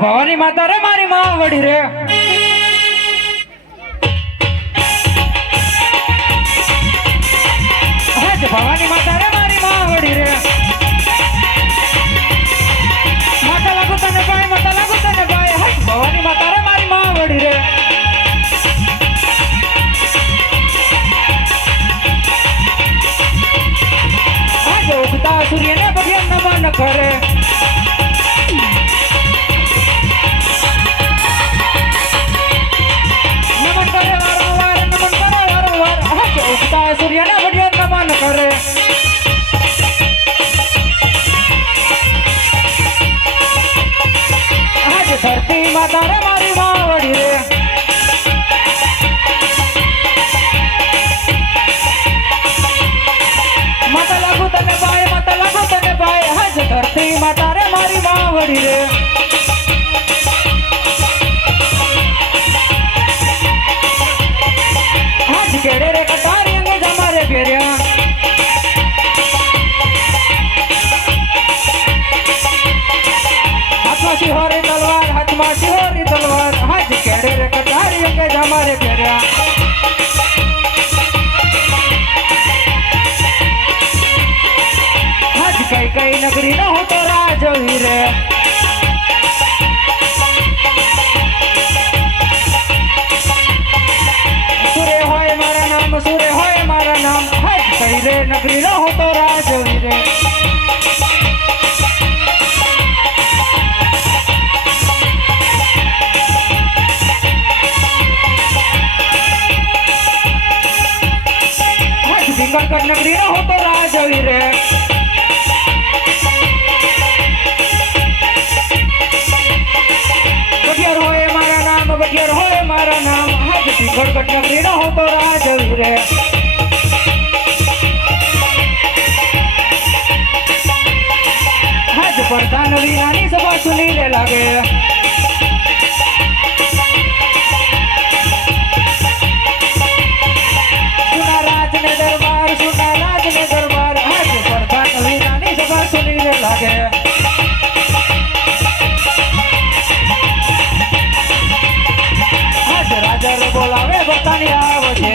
ભવાની માતા રે મારી માં વડી રે ભવાની માતા રે મારી માં વડી રે માતા લાગુ તને ભાઈ માતા લાગુ તને ભાઈ ભવાની માતા રે મારી માં વડી રે આજે ઉગતા સૂર્યને ભગવાન નમન કરે સૂર્યના ભગવાન નમન કરે આજ ધરતી માતા રે મારી માં વડી રે માતા લાગુ તને ભાઈ આજ ધરતી માતા રે મારી માં વડી રે આજ કેડે રે કટારી ફેર્યા હાથમાં સિહોરી તલવાર હાથ કેડે રે કટારી અંગે જમારે ફેર્યા હાથ કઈ કઈ નગરી ન હું તો રાજવી રે સુરે હોય મારા નામ કઈ રે નગરી નો તો રાજવી રે ડીંગરગઢ નગરી નો તો રાજવી રે બગિયાર હોય મારા નામ હાજ ડીંગરગઢ નગરી નો તો રાજવી રે પ્રધાન વિનાની સભા સુની રે લાગે સુના રાજ ને દરબાર આજ પ્રધાન વિનાની સભા સુની રે લાગે આજ રાજા રે બોલાવે બતાની આવજે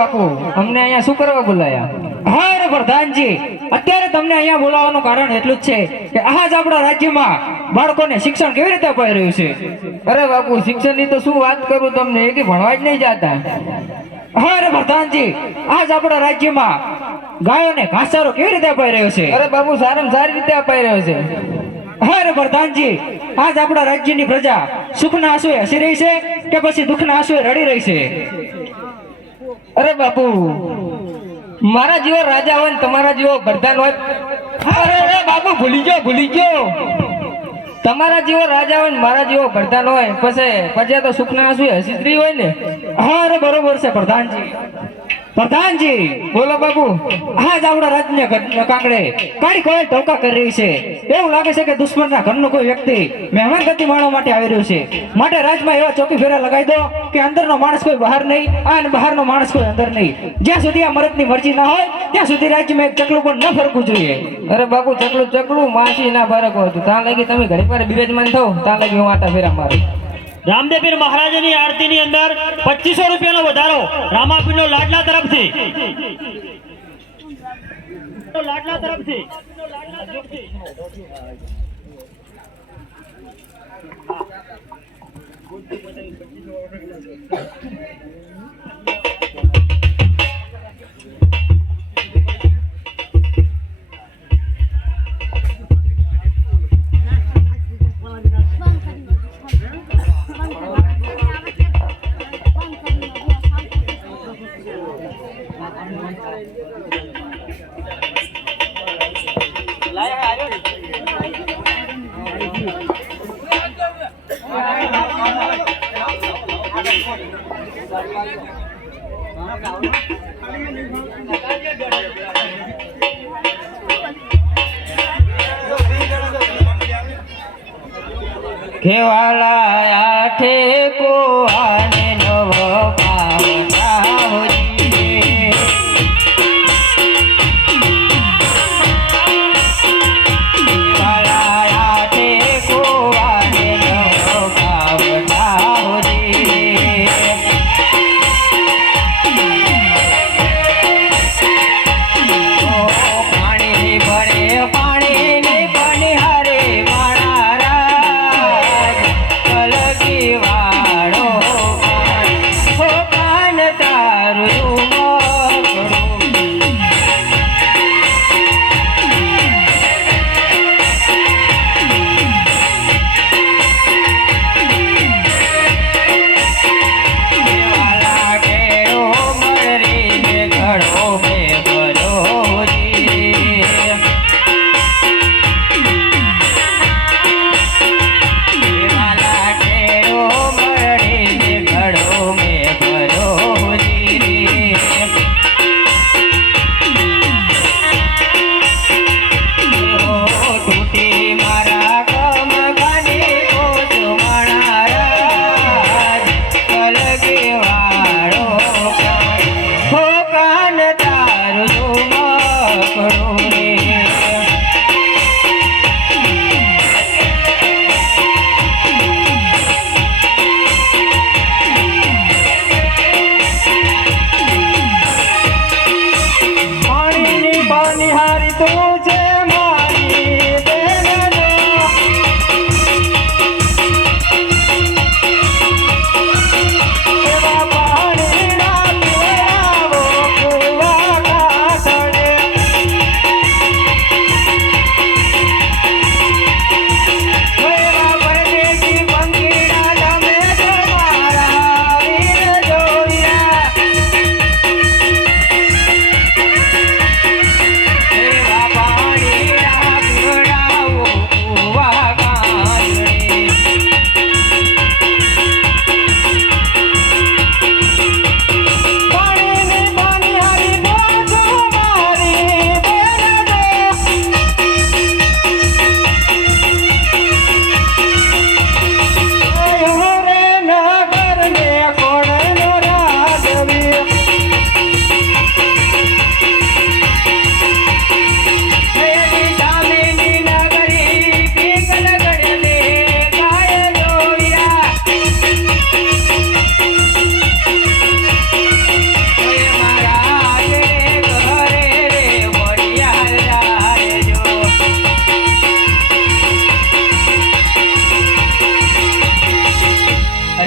બાપુ, અમને અહીંયા શું કરવા બોલાયા? હા રે પ્રધાનજી, અત્યારે તમને અહીંયા બોલાવવાનું કારણ એટલું જ છે કે આજ આપણા રાજ્યમાં બાળકોને શિક્ષણ કેવી રીતે અપાઈ રહ્યું છે. અરે બાપુ, શિક્ષણની તો શું વાત કરું તમને, એ કે ભણવા જ નહીં જાતા. હા રે પ્રધાનજી, આજ આપણા રાજ્યમાં ગાયોને ઘાસચારો કેવી રીતે અપાઈ રહ્યો છે. અરે બાપુ, સારામાં સારી રીતે અપાઈ રહ્યો છે. હા રે પ્રધાનજી, આજ આપણા રાજ્યની પ્રજા સુખના આંસુએ હસી રહી છે કે પછી દુઃખના આંસુએ રડી રહી છે. અરે બાપુ, મારા જેવો રાજા હોય ને તમારા જેવો પ્રધાન હોય. અરે બાપુ, ભૂલી ગયો. તમારા જેવો રાજા હોય ને મારા જેવો પ્રધાન હોય પછી તો સુખના આંસુએ હસી જ રહી હોય ને. હા રે બરોબર છે પ્રધાનજી. પ્રધાનજી, બોલો બાપુ. આજ આપણા રાજ્યના કાંકડે કાળી કોઈ ટોકા કરી રહી છે. એવું લાગે છે કે દુશ્મનના ઘરનો કોઈ વ્યક્તિ મહેમાન ગતિ માણવા માટે આવી રહ્યું છે. માટે રાજમાં એવા ચોકી ફેરા લગાવી દો કે અંદરનો માણસ કોઈ બહાર નહીં અને બહારનો માણસ કોઈ અંદર નહીં. જ્યાં સુધી આ મરદની મરજી ના હોય ત્યાં સુધી રાજ્યમાં એક ચકલું પણ ન ફરકવું જોઈએ. અરે બાપુ, ચકલું માસી ના ફરક હોય તો ત્યાં લગી તમે ઘડી પર બિરાજમાન થાવ, ત્યાં લગી હું આટા ફેરા મારું. રામદેવપીર મહારાજની આરતીની અંદર 2500 રૂપિયાનો વધારો રામાપીરનો લાડલા તરફથી. કેવાલા આઠે કો આને નવો પાવનાવજી. કેવાલા આઠે કો આને નવો પાવનાવજી. પાણી ભરે પાણી નહીં પાણી હારે મારા કલગી વા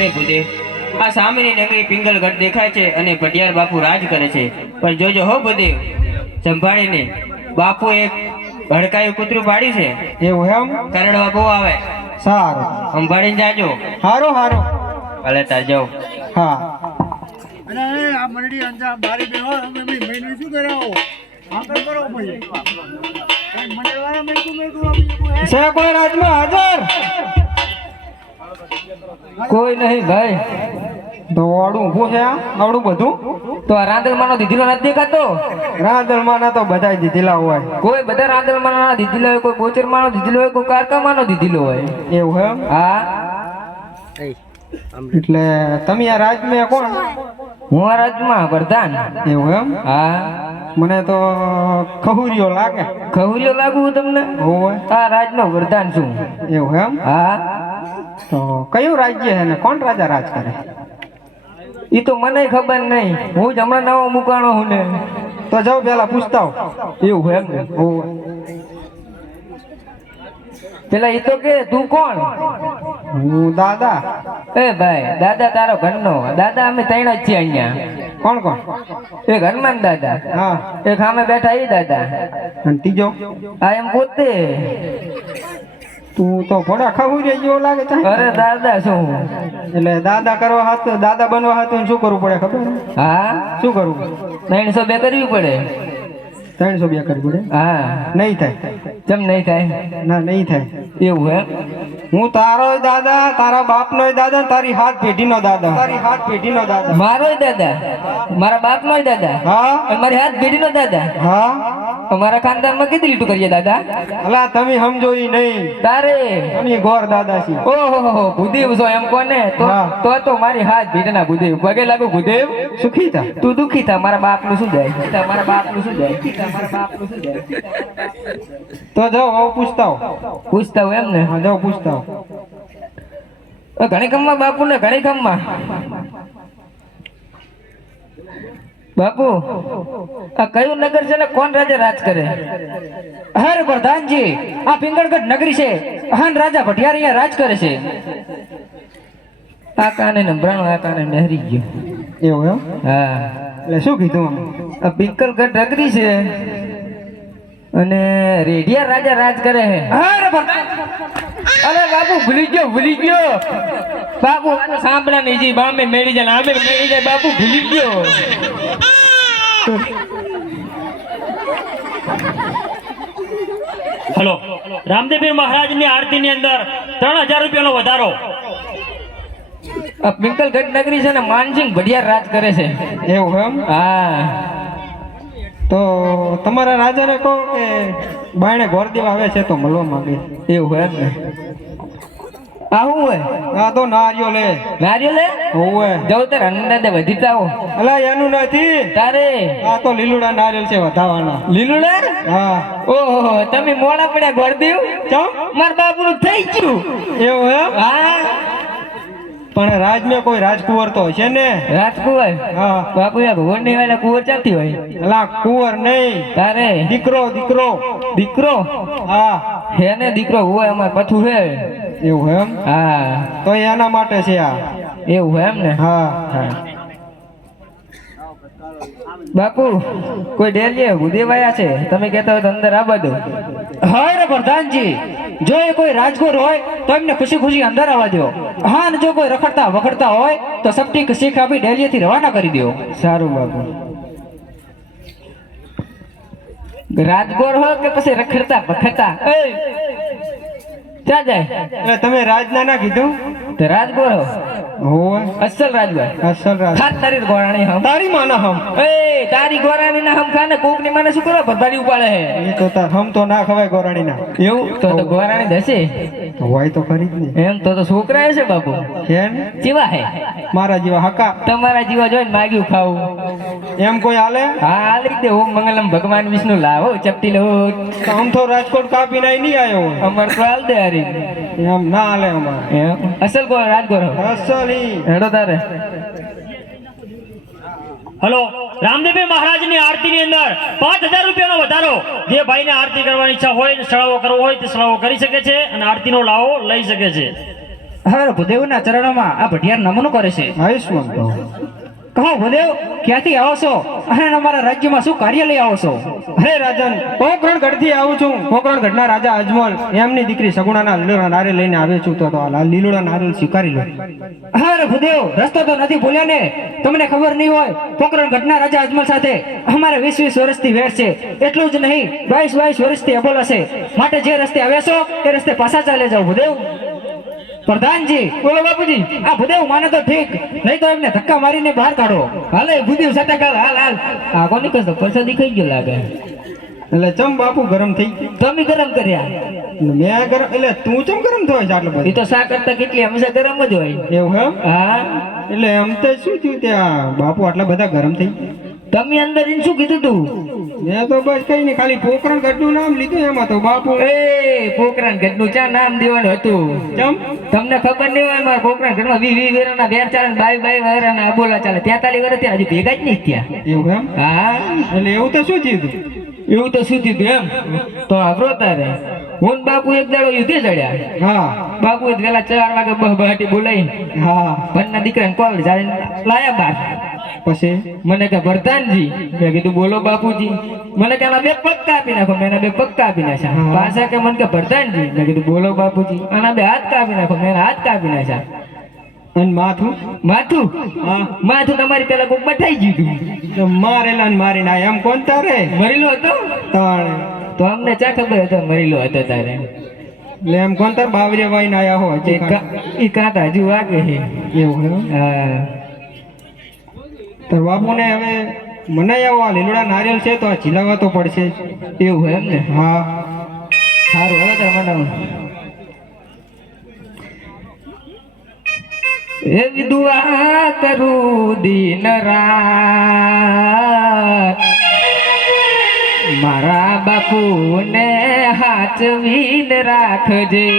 અરે ભૂદેવ, આ સામેની નગરી પિંગલગઢ દેખાય છે અને ભટિયાર બાપુ રાજ કરે છે, પણ જોજો હો ભૂદેવ, સંભાળીને. બાપુ એક ભડકાયું કૂતરું પાડ્યું છે, એવું એમ? કરડવા બહુ આવે, સારું, સંભાળીને જાજો. હારું હારું. ભલે તાર જાઓ. હા. આ મંડળી અંજા બારી બેહો અમે મેં શું કરાવો આગળ કરો ભાઈ મંડળવાળા મેં છે કોઈ રાજમાં હાજર? કોઈ નહીં ભાઈ. તો આવડું ઊભું છે આ? આવડું બધું? તો આ રાંદલમાનો દીધીલો નથી દેખાતો? રાંદલમાં તો બધા દીધેલા હોય. કોઈ બધા રાંદલમાનો દીધેલો હોય, કોઈ બોચરમાનો દીધેલો હોય, કોઈ કારકામાનો દીધેલો હોય. એવું એમ? હા. એટલે તમે આ રાજમાં કોણ? હું આ રાજમાં પ્રધાન. એવું એમ? હા. મને તો ખહુરિયો લાગે. ખવરિયો લાગુ હું તમને? હોય. આ રાજનો પ્રધાન છું. એવું એમ? હા. તો કયું રાજ્ય છે ને કોણ રાજા રાજ કરે? એ તો મને ખબર નહીં, હું જ હમણાં નવો મુકાણો હું ને. તો જાઓ પેલા પૂછતા હો. એવું એમ ને? હોય. પેલા એ તો કે તું કોણ? હું દાદા. એ ભાઈ, દાદા તારો ઘરનો. દાદા અમે ત્રણ જ છીએ અહીંયા. કોણ કોણ? એક હનુમાન દાદા, હા. એક સામે બેઠા એ દાદા, અને ત્રીજો? આ એમ પોતે. તું તો ઘોડા ખહુરિયા જેવો લાગે છે. અરે દાદા શું? એટલે દાદા કરવા હાથ, દાદા બનવા હાથ શું કરવું પડે ખબર? હા. શું કરવું? 302 કરવી પડે. 302 કરવું પડે? હા. નહીં થાય. કેમ નહીં થાય? ના, નહીં થાય. એવું એમ? હું તારોય દાદા, તારા બાપનોય દાદા, તારી હાથ પેઢીનો દાદા. તારી હાથ પેઢીનો દાદા. મારોય દાદા, મારા બાપનોય દાદા, હા. અને મારી હાથ પેઢીનો દાદા. હા. અમારા ખાનદાનમાં કીધું લીટું કરીએ દાદા. અલા તમે સમજો ઈ નહીં. તારે અમે ગોર દાદા છીએ. ઓહો ભૂદેવ છો એમ કોને? હા. તો મારી હાથ ભેટના ભૂદેવ. પગે લાગુ ભૂદેવ. સુખી થા. તું દુખી થા, મારા બાપનું શું જાય? મારા બાપનું શું જાય? મારા બાપનું શું જાય? તો જાઓ હવે પૂછતા હો. પૂછતા હોય એમ ને? હા, જાઓ પૂછતા હો. ઘણી કમમાં બાપુ ને ઘણી કમમાં બાપુ. આ કયું નગર છે ને કોણ રાજા રાજ કરે? હર પ્રધાનજી, આ પિંગળગઢ નગરી છે. હાન રાજા ભટિયાર અહીંયા રાજ કરે છે. આ કાને નંબરાણો, આ કાને મહેરી ગયો. એવું એમ? હા. એટલે શું કીધું આમ? આ પિંગળગઢ નગરી છે અને રેડિયા રાજા રાજ કરે છે. હર પ્રધાન. અરે બાપુ ભૂલી ગયો બાપુ. સાંભળા નહીં જી, બામે મેળી જાય, આમે મેળી જાય, બાપુ ભૂલી ગયો. હલો, રામદેવપીર મહારાજની આરતીની અંદર 3000 રૂપિયાનો વધારો. આ પિંગલગઢ નગરી છે ને માનસિંહ ભડિયાર રાજ કરે છે. એવું એમ? હા. તો તમારા રાજાને કહો કે બાયણે ગોરદેવ આવે છે તો મળવા માંગે. એવું એમ ને? આ શું હોય? આ તો નારિયો લે. નારિયેળ લે? હોવે. જવું તારે અન્નદાદા વધી જાઓ. અલા એનું નથી. તારે આ તો લીલુડા નારિયેળ છે વધાવાના. લીલું લે? હા. ઓહો, તમે મોડા પડ્યા ગોરદેવ. ચમ? મારા બાપુનું થઈ ગયું. એવું એમ? હા. પણ રાજમાં કોઈ રાજકુંવર તો હશે ને? રાજકુંવર? હા. બાપુ યા ભગવાનની વાળા કુંવર ચાલતી હોય. અલા કુંવર નહીં, તારે દીકરો. દીકરો? હા. હે ને દીકરો હોય અમાર પથું હે. એવું એમ? હા. તો એના માટે છે આ. એવું એમ ને? હા. બાપુ કોઈ ડેલીએ ભૂદેવાયા છે, તમે કહેતા હોય તો અંદર આવવા દો. હર પ્રધાનજી, જો એ કોઈ રાજગોર હોય તો એમને ખુશી ખુશી અંદર આવવા દો. હા, અને જો કોઈ રખડતા વખડતા હોય તો સપટી શીખ આપી ડેલીએથી રવાના કરી દો. સારું બાપુ. રાજગોર હોય કે પછી રખડતા વખડતા? ક્યાં જાય? એટલે તમે રાજના ના કીધું? તો રાજગોર હો. હોવે. અસલ રાજગોર. અસલ રાજ. ખાત તારી ગોરાણી હમ. તારી માના હમ. એ તારી ગોરાણી ના હમ ખાને કોકની માને શું કરો ભરભારી ઉપાડે હે. એ તો તાર હમ તો ના ખવાય ગોરાણી ના. એવું તો ગોરાણી દસે હોય તો ખરી જ ને. એમ તો છોકરા છે બાપુ. છે ને? કેવા હે? મારા જેવા હકા. તમારા જેવા જોઈને માગ્યું ખાવું. એમ કોઈ હાલે? હા હાલી દે. ઓમ મંગલમ ભગવાન વિષ્ણુ લાવો ચપટી લો. આમ તો રાજકોટ કાપીને અહીં નહીં આવ્યો. અમર તો હાલ દે હારી. એમ ના હાલે અમારે. એમ અસલ ગોર રાજગોર અસલ ઈ. હેડો તારે. હલો, રામદેવપીર મહારાજની આરતીની અંદર 5000 રૂપિયાનો વધારો. જે ભાઈને આરતી કરવાની ઈચ્છા હોય, સળાવો કરવો હોય તે સળાવો કરી શકે છે અને આરતીનો લાવો લઈ શકે છે. હવે ભૂદેવના ચરણોમાં આ ભટિયાર નમન કરે છે. આયુષ્માન કહો. કહો ભૂદેવ, ક્યાંથી આવો છો અને અમારા રાજ્યમાં શું કાર્ય લઈ આવો છો? અરે રાજન, પોકરણગઢથી આવું છું. પોકરણગઢના રાજા અજમલ એમની દીકરી સગુણાના લીલોડા નારિયેળ લઈને આવે છું. તો આ લીલોડા નારિયેળ સ્વીકારી લો. અરે ભૂદેવ, રસ્તો તો નથી ભૂલ્યા ને? તમને ખબર નહીં હોય, પોકરણગઢના રાજા અજમલ સાથે અમારે 20 વર્ષથી વેર છે. એટલું જ નહીં, 22 વર્ષથી અબોલ હશે. માટે જે રસ્તે આવ્યા છો એ રસ્તે પાછા ચાલે જાઓ ભૂદેવ. પ્રધાનજી, બોલો બાપુજી. આ ભૂદેવ માને તો ઠીક, નહીં તો એમને ધક્કા મારીને બહાર કાઢો. હાલે ભૂદેવ સટાકાલ હાલ હાલ. આ કોની કસો પરસાદી ખાઈ ગયો લાગે. એટલે ચમ બાપુ ગરમ થઈ તમે ગરમ કર્યા. ગયું? મેં ગરમ એટલે તું ચમ ગરમ થયો છે આટલો એ બધો? તો શા કરતા કેટલી હંમેશા ગરમ જ હોય. એવું એમ? હા, એટલે એમ તો શું થયું ત્યાં બાપુ આટલા બધા ગરમ થઈ ગયા? તમે અંદર એને શું કીધું તું? મેં તો બસ કઈ નહીં, ખાલી પોકરણગઢનું નામ લીધું એમાં તો બાપુ. એ પોકરણ ગઢનું ચા નામ દેવાનું હતું. ચમ તમને ખબર નહીં હોય, મારા પોકરણ ગઢમાં 20 વેરના વેર ચાલે, 22 વેરના અબોલા ચાલે. 43 વર્ષ ત્યાં હજી ભેગા જ નહીં થયા. એવું એમ? હા, એટલે એવું તો શું થયું તું? એવું તો શું થયું એમ? તો આભરો તારે હું ને બાપુ એક દાડો યુદ્ધે ચડ્યા. હા બાપુ વેલા 4 વાગે બહાટી બોલાઈ હા. બંને દીકરાને કોલ લાયા બાર. પછી મને કે પ્રધાનજી, મેં કીધું બોલો બાપુજી. મને કે આના 2 પગ કાપી નાખો. મેં એના 2 પગ કાપી નાખ્યા. હા. પાછા કે મને કે પ્રધાનજી, મેં કીધું બોલો બાપુજી. આના 2 હાથ કાપી નાખો. મેં એના હાથ કાપી નાખ્યા. અને માથું? માથું? હા. માથું તમારી પેલા કોક બટાઈ ગયું. તો મારેલા ને મારીને આ એમ કોણ તારે? મરેલો હતો તાણે તો અમને ચા ખબર હતો મરેલો હતો તારે. એટલે એમ કોણ તાર બાવરે વાઈને આયા હો હજી એ કાંટા હજુ વાગે છે. એવું એમ? હા, તાર બાપુને હવે મને આવો આ લીલોડા નારિયેળ છે તો આ ઝીલાવા તો પડશે જ. એવું એમ ને? હા સારું, હવે તાર મને એવી દુઆ કરું દિન રાત, મારા બાપુને હાચવીને રાખજે.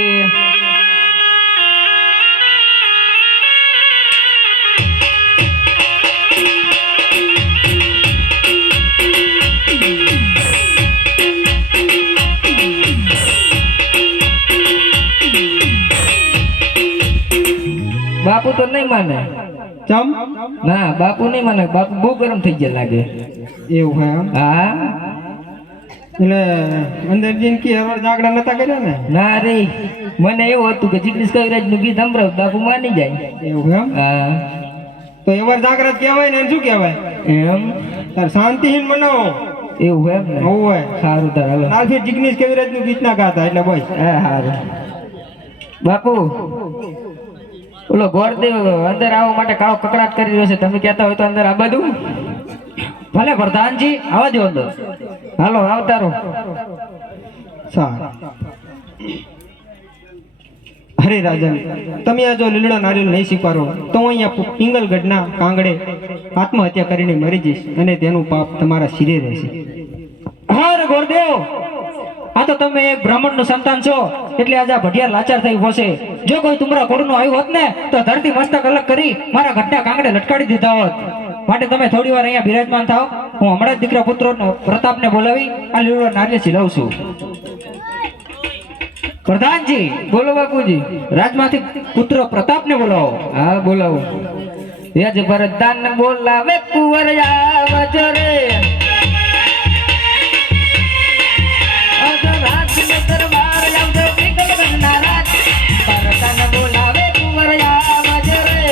બાપુ તો નહીં માને. ચમ ના, બાપુ નહીં માને. બાપુ બહુ ગરમ થઈ ગયા લાગે. એવું હે એમ? હા, એટલે અંદર જિંદગી હરવાર જાગડા નતા કર્યા ને? ના રે, મને એવું હતું કે જિગ્નેશ કવિરાજ નું ગીત સંભળાવ બાપુ માની જાય. એવું એમ? હા, તો એવાર જાગ્રત કહેવાય ને એને શું કહેવાય? એમ તાર શાંતિહીન મનાવો. એવું એમ ને? હોય સારું તાર હવે. આલફી જિગ્નેશ કવિરાજ નું ગીત ના ગાતા એટલે બસ. હા, સારું. બાપુ, ઓલો ગોરદેવ અંદર આવવા માટે કાળો કકડાટ કરી રહ્યો છે. તમે કહેતા હોય તો અંદર આ બધું ભલે પ્રધાનજી, આવવા દો અંદર. હાલો આવતારો. સારું. અરે રાજન, તમે આ જો લીલડા નારિયેળ નહીં સ્વીકારો તો હું અહીંયા પિંગલગઢના કાંગડે આત્મહત્યા કરીને મરી જઈશ અને તેનું પાપ તમારા શિરે રહેશે. હર ગોરદેવ, આ તો તમે એક બ્રાહ્મણ નું સંતાન છો એટલે આજે આ ભટિયાર લાચાર થઈ ઉભો છે. જો કોઈ તુમરા કોડનું આવ્યું હોત ને તો ધરતી મસ્તક અલગ કરી મારા ઘટના કાંગડે લટકાડી દીધા હોત. માટે તમે થોડી વાર અહીંયા બિરાજમાન થાઓ. હું હમણાં જ દીકરા પુત્રો પ્રતાપને બોલાવી આ લીલો નારિયેળ છીલાવું છું. પ્રધાનજી, બોલો બાપુજી. રાજમાંથી પુત્ર પ્રતાપને બોલાવો. હા, બોલાવો. યજ ભરતાન બોલાવે કુંવર આવજો રે. રાજને દરબાર આવજો પિંગલગઢના રાજ. ભરતાન બોલાવે કુંવર આવજો રે.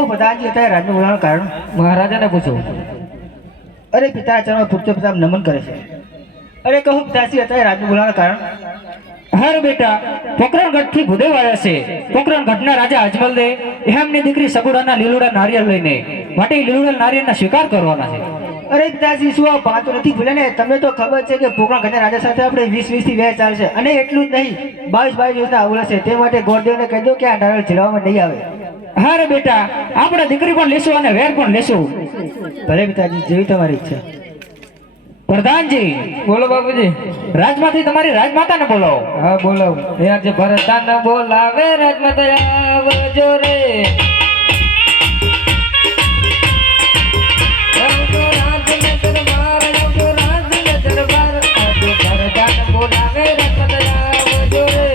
કહું પ્રધાનજી અત્યારે રાજનું બોલાવવાનું કારણ? મહારાજાને પૂછો. અરે પિતા ચરણ પૂજ્ય પ્રતાપ નમન કરે છે. અરે કહું પિતાશ્રી અત્યારે રાજનું બોલાવવાનું કારણ? હાર બેટા, પોકરણગઢથી ભૂદેવ આવ્યા છે. પોકરણગઢના રાજા અજમલ દે એમની દીકરી સગુડાના લીલુડા નારિયેળ લઈને માટે લીલુડા નારિયેળના સ્વીકાર કરવાના છે. અરે પિતાશ્રી શું આ વાત નથી ભૂલે ને? તમને તો ખબર છે કે પોકરણ ઘરના રાજા સાથે આપણે 20 થી વેર ચાલશે અને એટલું જ નહીં 22 દિવસના અવળા છે. તે માટે ગોરદેવને કહી દો કે આ નારિયેળ ઝીલવામાં નહીં આવે. હારે બેટા, આપણે દીકરી પણ લેશું અને વેર પણ લેશું. ભલે પિતાજી, જેવી તમારી ઈચ્છા. પ્રધાનજી, બોલો બાપુજી. રાજમાંથી તમારી રાજમાતાને બોલો. હા બોલાવ. એ આજે ભરતાને બોલાવે રાજમાતા આવજો રે. આવજો રાજને દરબાર, આવજો રાજને દરબાર. આજે ભરતાને બોલાવે રાજમાતા આવજો રે.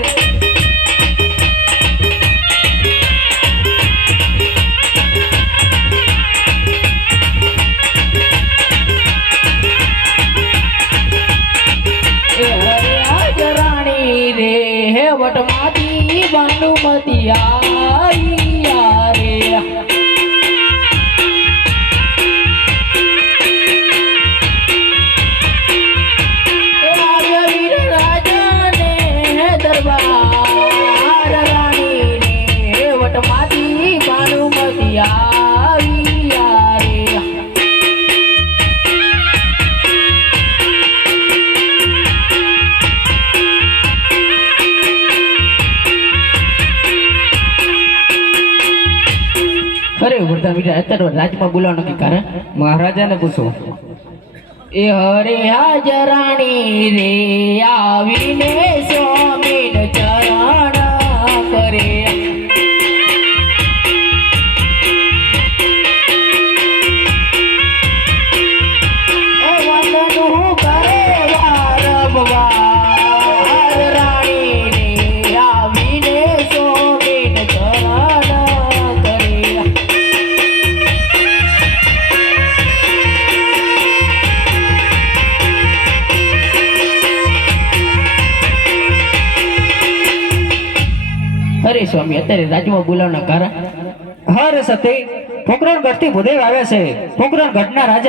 વટમાંથી ભાનુમતી આઈ રે. એ આર્ય વીર રાજાને દરબાર રાણી રે. વટમાંથી ભાનુમતી આવી રે. અરે વરદાન વિજય અત્યારે રાજમાં બોલાવવાનું નક્કી કારણ? મહારાજાને પૂછો. એ હરે હાજરાણી રે આવીને સ્વામીન ચરણ કરે. એ વંદનું કરે વારંવાર રાણી રે આવીને સ્વામીન ચરણ કરે. અરે સ્વામી અત્યારે રાજમાં બોલાવવાના કારણ? હર સતી, પોકરણગઢથી ભૂદેવ આવ્યા છે. પોકરણગઢના રાજા